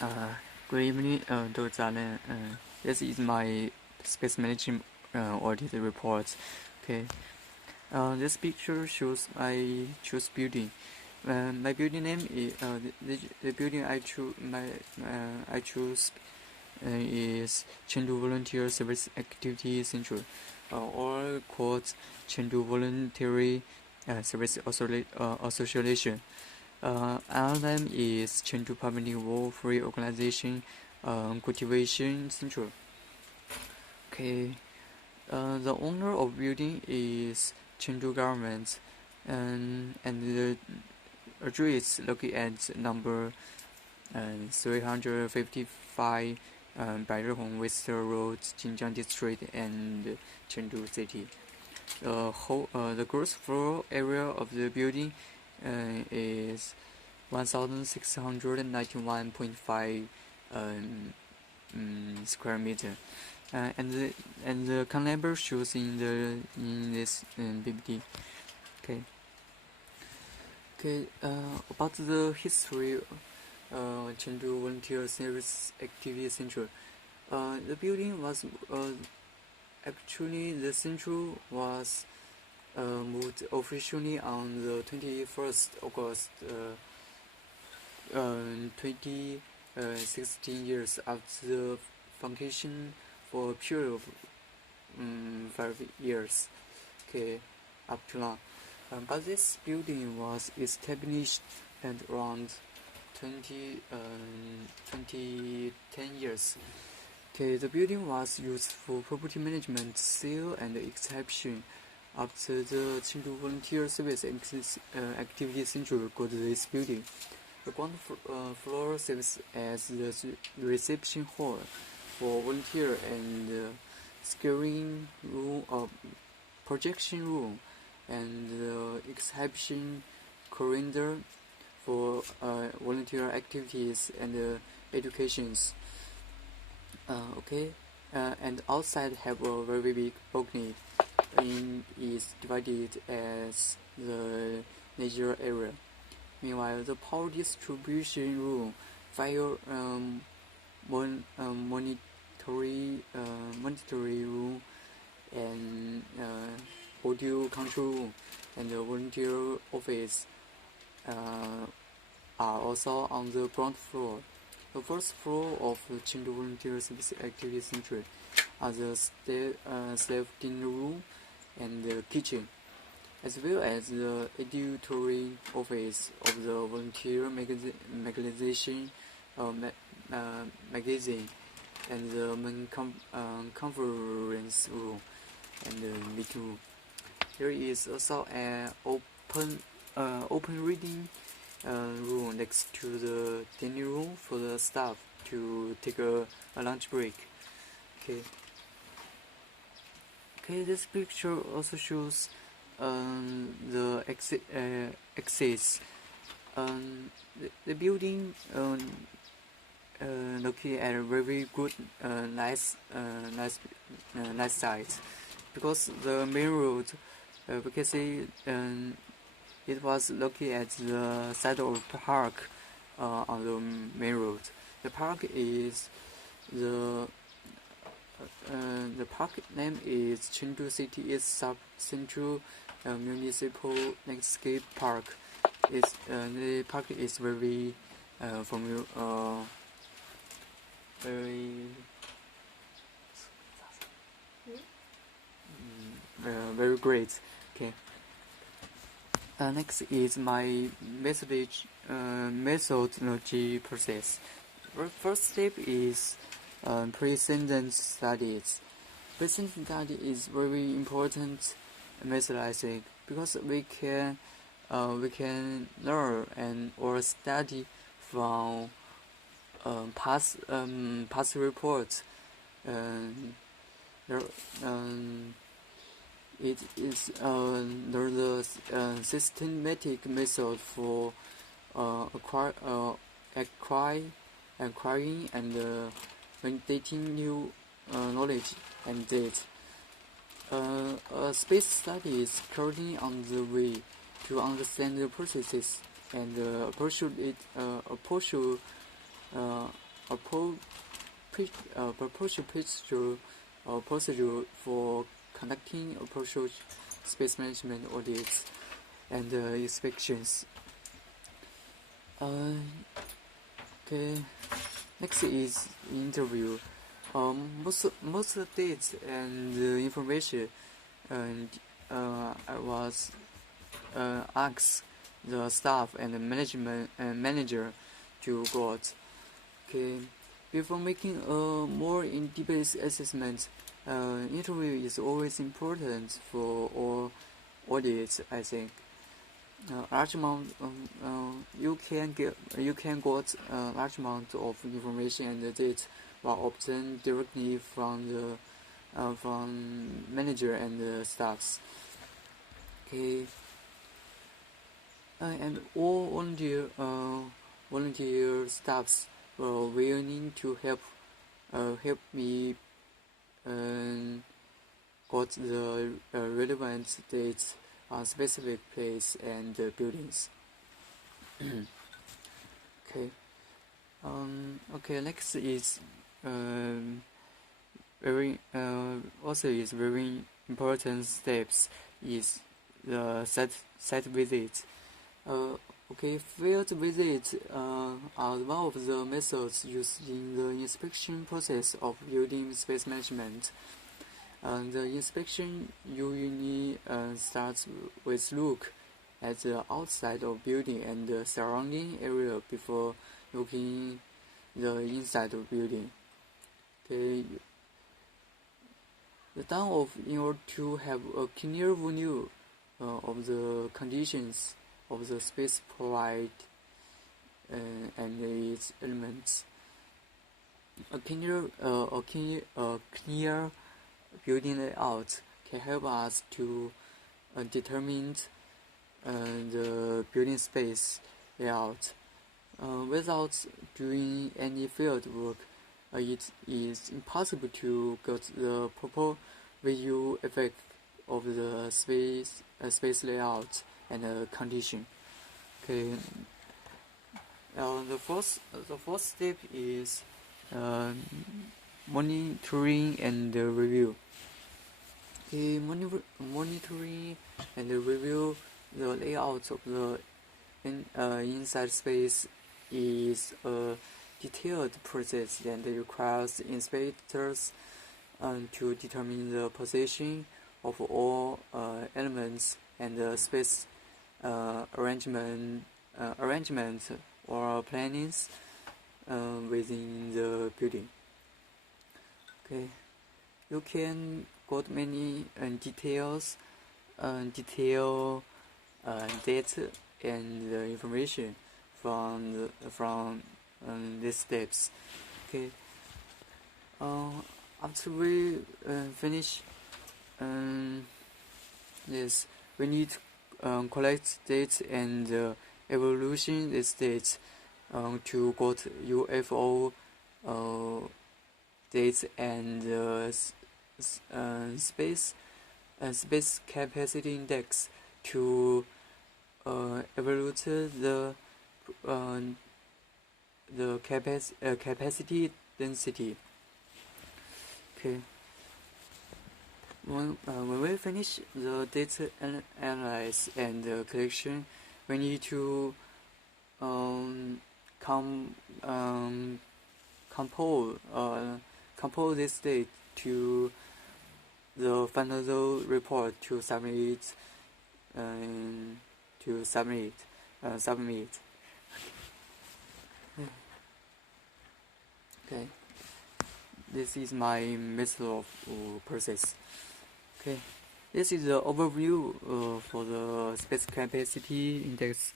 Uh, Good evening, Dr. Zalen. This is my space management audit report. Okay. This picture shows my choose building. My building name is the building I choose is Chengdu Volunteer Service Activity Center, or called Chengdu Voluntary Service Association. Another name is Chengdu Public War Free Organization Cultivation Center. Okay, the owner of building is Chengdu government, and the address is located at number 355 Baizhihong Western Road, Jinjiang District, and Chengdu City. The gross floor area of the building is 1,691.5 square meter, and the count number shows in this PPT. Okay. About the history, Chengdu Volunteer Service Activity Center. The building was actually the center was moved officially on the 21st August 2016 years after the foundation for a period of 5 years. Okay, up to now. But this building was established at around 2010 years. Okay, the building was used for property management, sale, and exception. After the Chengdu Volunteer Service Activity Center got this building, the ground floor serves as the reception hall for volunteer and screening room, projection room, and exhibition calendar for volunteer activities and educations. And outside have a very big balcony and is divided as the leisure area. Meanwhile, the power distribution room, fire monitoring room, and audio control room, and the volunteer office are also on the ground floor. The first floor of the Chengdu Volunteer Service Activity Center are the staff dinner room and the kitchen, as well as the editorial office of the volunteer magazine and the main conference room and the meeting room. There is also an open reading room next to the dining room for the staff to take a lunch break. Okay, this picture also shows the exits. The building located at a very good, nice site, because the main road, we can see it was located at the side of the park on the main road. The park name is Chengdu City East Sub-Central Municipal Landscape Park. The park is very very great. Okay. Next is my methodology process. First step is precedent studies. Precedent study is very important methodology because we can learn or study from past reports. It is the systematic method for acquiring and validating new knowledge and data. Space study is currently on the way to understand the processes and pursue procedure for conducting approach space management audits and inspections. Okay, next is interview. Most dates and information, and I was asked the staff and the management and manager to go out. Okay, before making a more in-depth assessment, interview is always important for all audits, I think. Large amount you can get large amount of information and data while obtained directly from manager and the staffs. Okay, and all volunteer staffs were willing to help me got the relevant dates on specific place and buildings. Okay. Next is very important steps is the site visit. Field visits are one of the methods used in the inspection process of building space management. The inspection usually starts with look at the outside of building and the surrounding area before looking the inside of building. Okay. The done of in order to have a clear view of the conditions of the space provided and its elements. A clear building layout can help us to determine the building space layout. Without doing any field work, it is impossible to get the proper visual effect of the space layout and condition. Okay. The first step is monitoring and review. Okay, monitoring and review the layout of the inside space is a detailed process and requires inspectors to determine the position of all elements and the space arrangement or plannings within the building. Okay, you can got many detailed data and information from these steps. Okay. After we finish this, we need to collect data and evaluation these data to get UFO dates and space capacity index to evaluate the capacity density. Okay. When we finish the data analysis and collection, we need to compile this data to the final report to submit. Okay, this is my method of process. Okay, this is the overview for the space capacity index.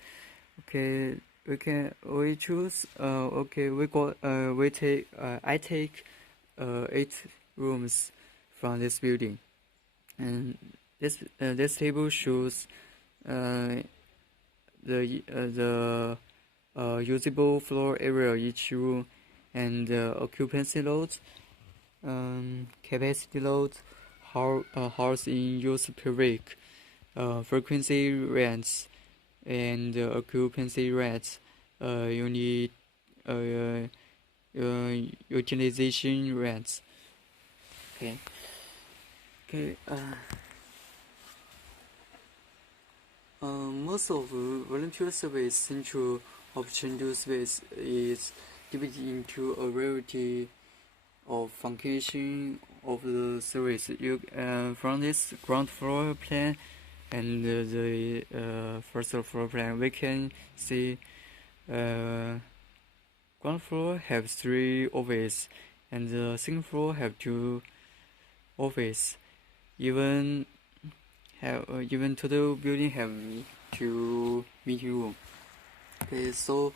Okay, we choose. I take 8 rooms from this building, and this table shows the usable floor area each room, and occupancy load, capacity load, hours in use per week, frequency rates, and occupancy rates, unit utilization rates. Okay. Most of volunteer service central option to space is divided into a variety of function of the service. From this ground floor plan and the first floor plan, we can see ground floor have 3 offices and the second floor have 2 offices. Even total building have 2 meeting room. Okay, so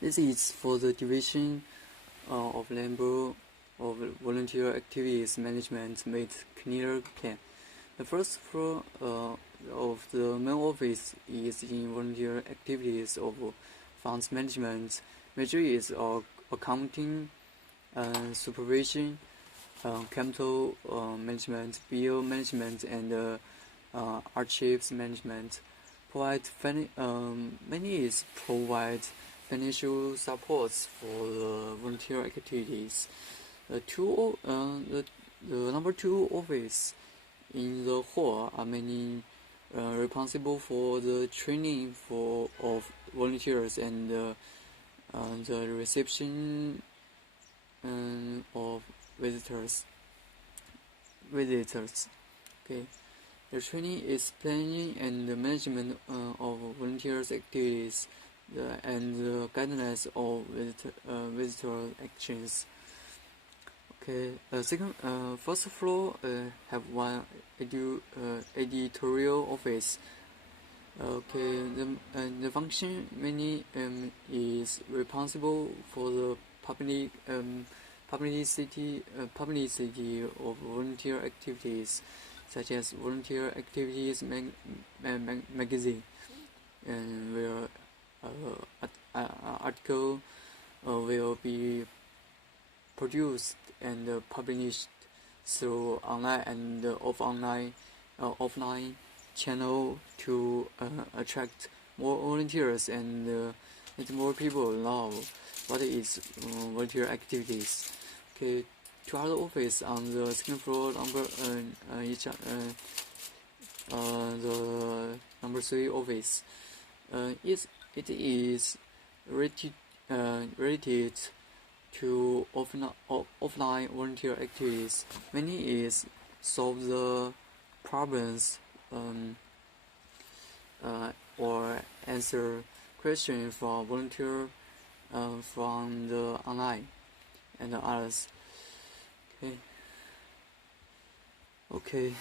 this is for the division of number of volunteer activities management made clear plan. The first floor of the main office is in volunteer activities of funds management. Major is accounting, supervision, capital management, bill management, and archives management. Many provide financial supports for the volunteer activities. The number 2 office in the whole are mainly responsible for the training of volunteers and the reception of visitors. Okay. The training is planning and the management of volunteers' activities and the guidance of visitor actions. Okay. First floor have one editorial office. Okay. The function mainly is responsible for the publicity of volunteer activities, such as volunteer activities magazine, and where article will be produced and published through online and offline channel to attract more volunteers and let more people know what is volunteer activities. Okay, 2 other offices on the second floor, the number 3 office. It is related to offline volunteer activities. Many is solve the problems or answer questions from volunteer from the online and others. Okay.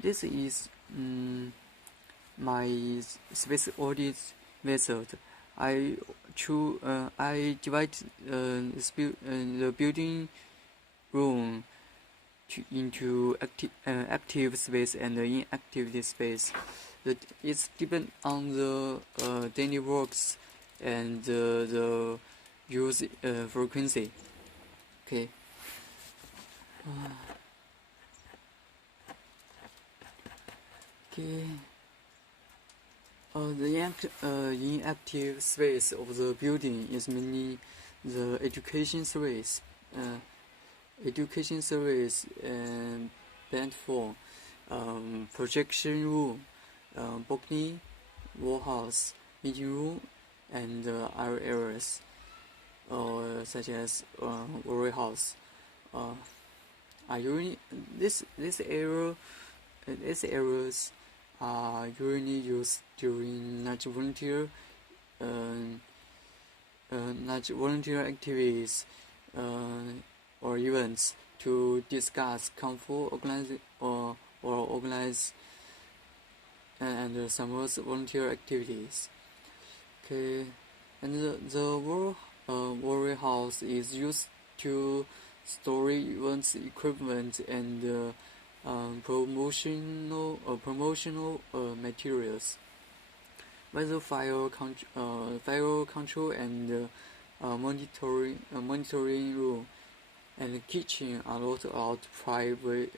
This is my space audit method. I divide the building room into active space and inactive space. It's depend on the daily works and the use frequency. Okay. The inactive space of the building is mainly the education service. Education service platform, projection room, balcony, warehouse, meeting room, and other areas, such as warehouse. These areas are usually used during large volunteer activities or events to discuss, organize and some volunteer activities. Okay, and the warehouse is used to store events, equipment, and promotional materials. Weather fire control and monitoring room and kitchen are allowed private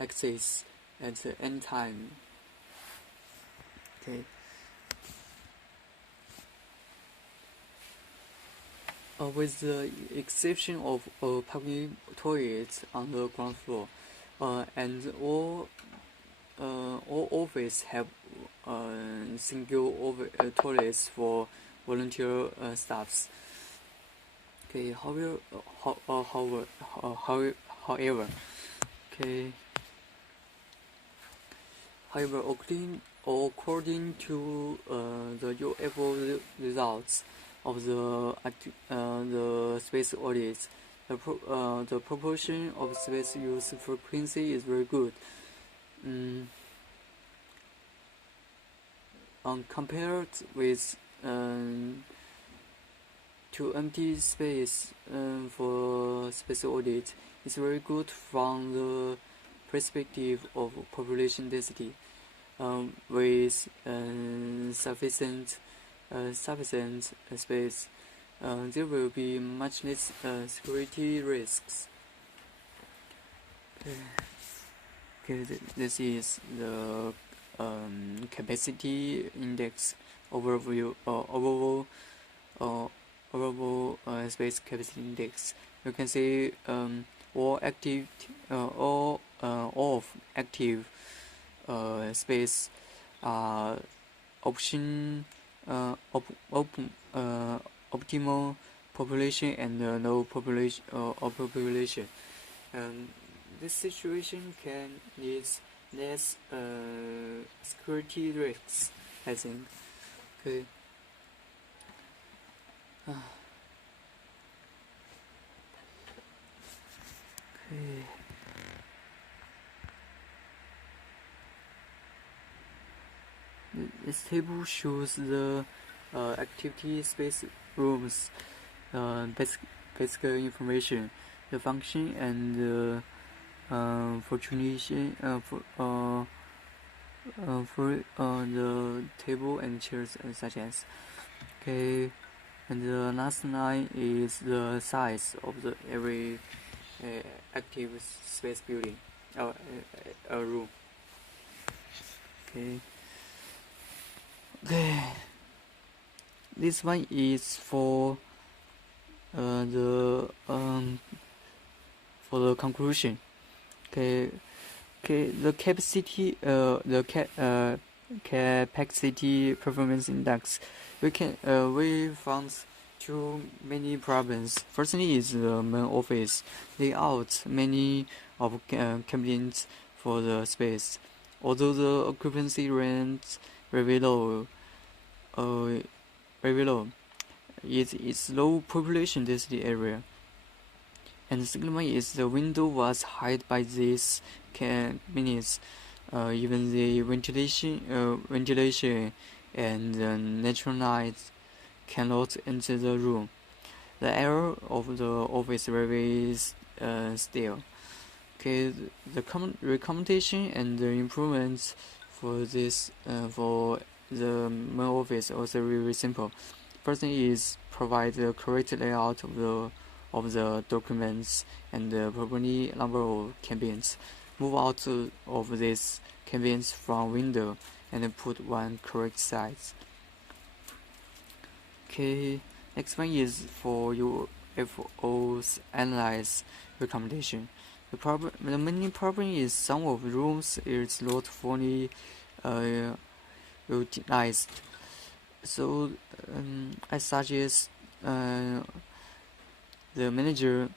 access at any time. Okay. With the exception of public toilets on the ground floor, and all offices have single toilets for volunteer staffs. Okay. However, okay. However, according to the UFO results of the space audits, the proportion of space use frequency is very good. Compared with to empty space for space audit, it's very good from the perspective of population density. With sufficient space, there will be much less security risks. Okay, this is the capacity index overview. Overall space capacity index. You can see all of active space optimal population and no population or population. This situation can lead less security risks, I think. Okay. Okay. This table shows the activity space rooms, basic information, the function, and the for the table and chairs such as. Okay, and the last line is the size of the every active space building room. Okay. Okay. This one is for the conclusion. Okay. The capacity performance index. We found too many problems. Firstly is the main office layout. Many of cabins for the space. Although the occupancy rate very low, it's low population density area. And the second one is the window was hid by these cabinets. Even the ventilation and natural light cannot enter the room. The air of the office very still. Okay, the recommendation and the improvements for this for the main office also very simple. First thing is provide the correct layout of the documents and the properly number of cabins. Move out of these cabins from window and put one correct size. Okay, next one is for UFO's analyze recommendation. The main problem is some of rooms is not fully utilized. So I suggest the manager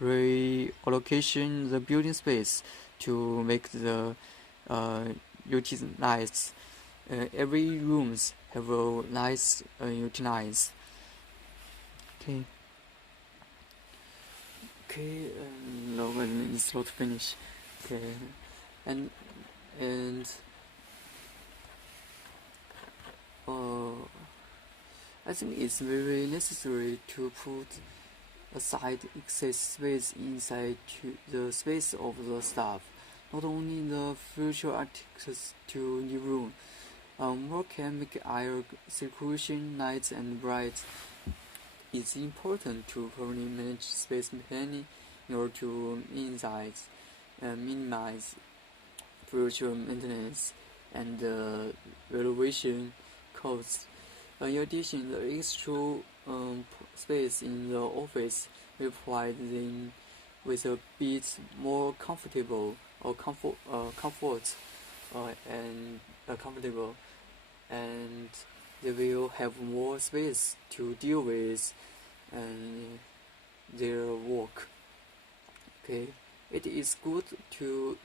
reallocation the building space to make the utilized. Every rooms have a nice utilized. Okay. Okay, no, it's not finished. Okay, and I think it's very necessary to put aside excess space inside the space of the staff, not only the future access to new room. More can make air circulation nice and bright. It's important to properly manage space planning in order to minimize future maintenance and renovation costs. In addition, the extra space in the office will provide them with a bit more comfortable or comfort and they will have more space to deal with their work. Okay, it is good to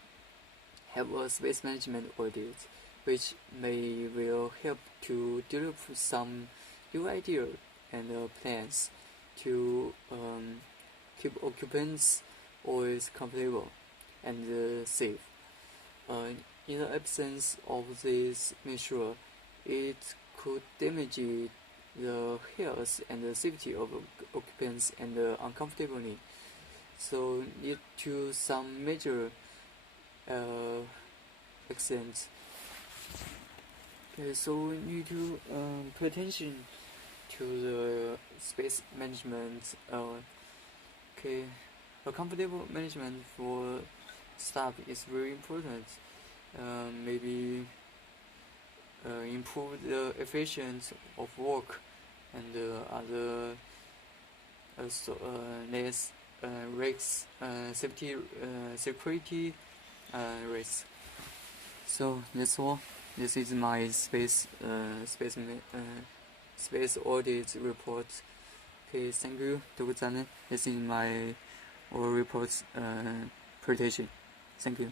have a space management audit, which will help to develop some new ideas and plans to keep occupants always comfortable and safe. In the absence of this measure, it could damage the health and the safety of occupants and uncomfortably. So need to some major extent. Okay, so we need to pay attention to the space management. Okay, a comfortable management for staff is very important. Maybe improve the efficiency of work and other less risks, security risks. So that's all. This is my space audit report. Okay, thank you, Dr. Zanen. This is my report presentation. Thank you.